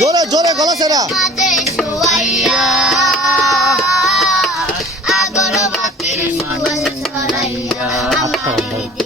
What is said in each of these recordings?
জোরে জোরে গলা সেরা। সুবাস ছড়াইয়া আমার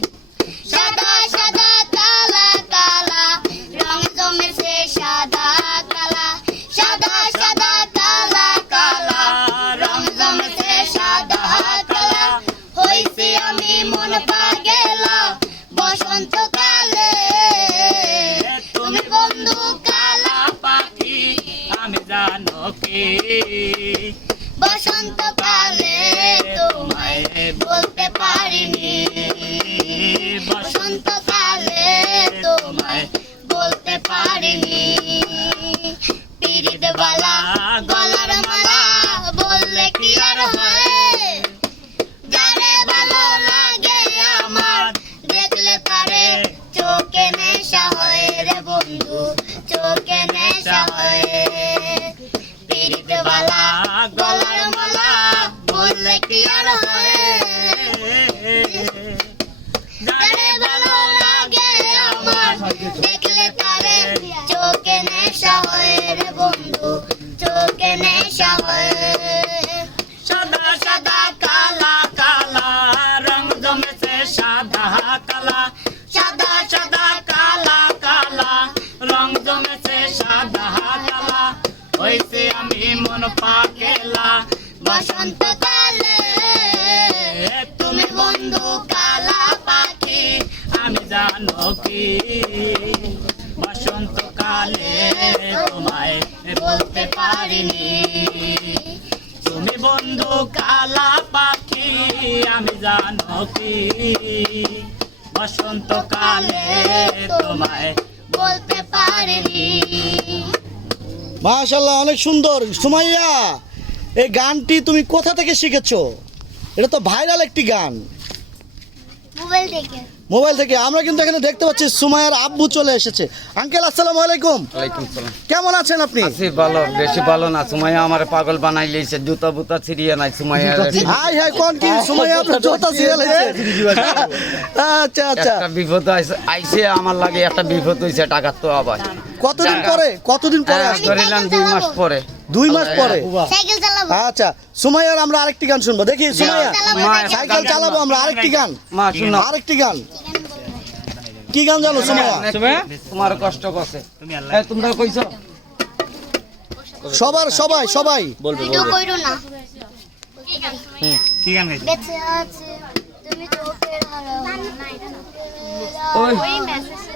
জানো কি বসন্তকালে তোমায় বলতে পারিনি। বসন্তকালে তোমায় বলতে পারিনি। পাকেলা বসন্তকালে তুমি বন্ধু কালা পাখি আমি জানো কি? বসন্তকালে তোমায় বলতে পারিনি। তুমি বন্ধু কালা পাখি আমি জানো কি? বসন্তকালে তোমায় বলতে পারিনি। মাশাল্লাহ অনেক সুন্দর। সুমাইয়া এই গানটি তুমি কোথা থেকে শিখেছো? এটা তো ভাইরাল একটি গান। মোবাইল থেকে। মোবাইল থেকে। আমরা কিন্তু এখানে দেখতে পাচ্ছি সুমাইয়ার আব্বু চলে এসেছে। আঙ্কেল আসসালামু আলাইকুম। ওয়ালাইকুম সালাম। কেমন আছেন আপনি? আছি ভালো বেশি ভালো না। সুমাইয়া আমার পাগল বানাই লিয়েছে জুতা বুতা ছিড়িয়ে নাই সুমাইয়া। হাই হাই কোন কি? সুমাইয়া আপনার জোতা সিরিয়াল হয়েছে আচ্ছা আচ্ছা। একটা বিপদ আইছে- আইছে আমার লাগে একটা বিপদ হইছে টাকার তো আবার কতদিন পরে? কতদিন পরে হ্যাঁ? করিলাম দুই মাস পরে। দুই মাস পরে? সাইকেল চালাবো। আচ্ছা সুমাইয়ার আমরা আরেকটি গান শুনব। দেখি সুমাইয়া মা সাইকেল চালাবো আমরা আরেকটি গান। মা শুনো। আরেকটি গান। কি গান জানো সুমাইয়া? তোমার কষ্ট এই, তোমরা কইছো? সবার সবাই সবাই। ভিডিও কইরো না। কি গান গাইছে? বেঁচে আছে তুমি চোখের হারা ওই। মেসেজ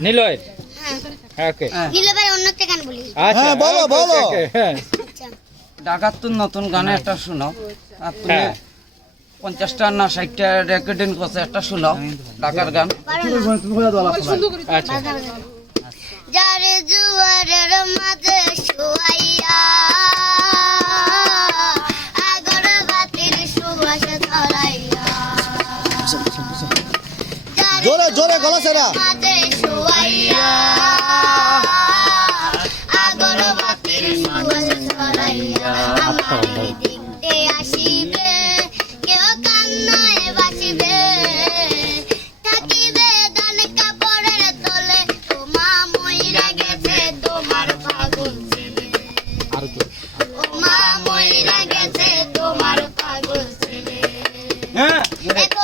নিলয়? হ্যাঁ। হ্যাঁ ওকে। ভাই অন্য একটা গান বলি। আচ্ছা হ্যাঁ, বলো, বলো। ওকে, হ্যাঁ আচ্ছা। ঢাকার তো নতুন গানে একটা শোনাও আর তুমি হ্যাঁ। পঞ্চাশটা না ষাটটা রেকর্ডিং করছে একটা শোনাও ঢাকার গান। আচ্ছা। যারে জুয়ারের মাঝে শুয়াইয়া আগর বাতির সুবাস জোরে জোরে গলা সেরা Yeah.